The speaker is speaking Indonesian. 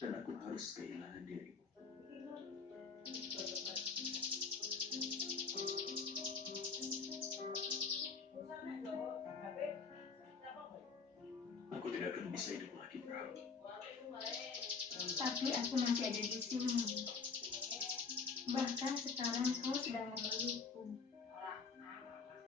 dan aku harus kehilangan dirimu. Aku tidak akan bisa hidup lagi, Bram. Tapi aku masih ada di sini. Bahkan sekarang kau sedang memelukku.